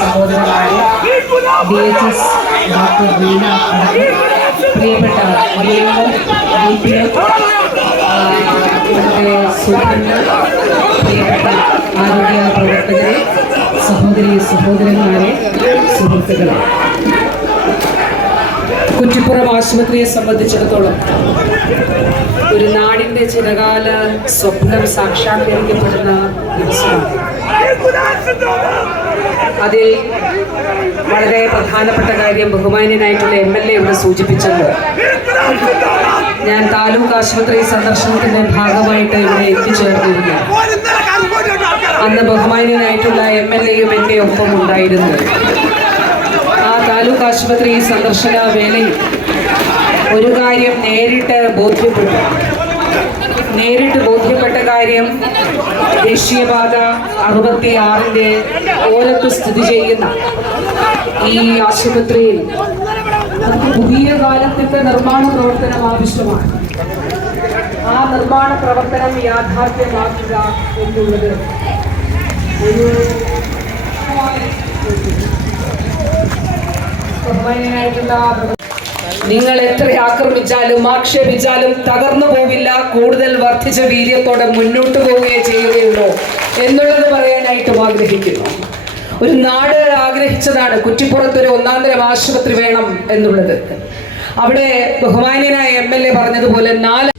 സഹോദരന്മാരെ, DHS doctor വീണ അടക്കം പ്രിയപ്പെട്ട ഇവിടുത്തെ സുഹൃത്തുക്കൾ, പ്രിയപ്പെട്ട ആരോഗ്യ പ്രവർത്തകരെ, സഹോദരന്മാരെ, സുഹൃത്തുക്കളെ, കുറ്റിപ്പുറം ആശുപത്രിയെ സംബന്ധിച്ചിടത്തോളം ഒരു നാടിൻ്റെ ചിരകാല സ്വപ്നം സാക്ഷാത്കരിക്കപ്പെടുന്ന ദിവസമാണ്. അതിൽ വളരെ പ്രധാനപ്പെട്ട കാര്യം ബഹുമാന്യനായിട്ടുള്ള MLA ഇവിടെ സൂചിപ്പിച്ചത്, ഞാൻ താലൂക്ക് ആശുപത്രി സന്ദർശനത്തിന്റെ ഭാഗമായിട്ട് ഇവിടെ എത്തിച്ചേർന്നിരുന്നു. അന്ന് ബഹുമാന്യനായിട്ടുള്ള MLAയും എൻ്റെ ഒപ്പം ഉണ്ടായിരുന്നു. ആ താലൂക്ക് ആശുപത്രി സന്ദർശന വേളയിൽ ഒരു കാര്യം നേരിട്ട് ബോധ്യപ്പെട്ട കാര്യം, ദേശീയപാത 66-ന്റെ ഓരത്ത് സ്ഥിതി ചെയ്യുന്ന ഈ ആശുപത്രിയിൽ പുതിയ കാലത്തിന്റെ നിർമ്മാണ പ്രവർത്തനം ആവശ്യമാണ്. ആ നിർമ്മാണ പ്രവർത്തനം യാഥാർത്ഥ്യമാക്കുക എന്നുള്ളത് ഒരു നിങ്ങൾ എത്ര ആക്രമിച്ചാലും ആക്ഷേപിച്ചാലും തകർന്നു പോവില്ല, കൂടുതൽ വർദ്ധിച്ച വീര്യത്തോടെ മുന്നോട്ട് പോവുകയേ ചെയ്യുകയുള്ളൂ എന്നുള്ളത് പറയാനായിട്ടും ആഗ്രഹിക്കുന്നു. ഒരു നാട് ആഗ്രഹിച്ചതാണ് കുറ്റിപ്പുറത്തൊരു ഒന്നാന്തരം ആശുപത്രി വേണം എന്നുള്ളത്. അവിടെ ബഹുമാന്യനായ MLA പറഞ്ഞതുപോലെ 4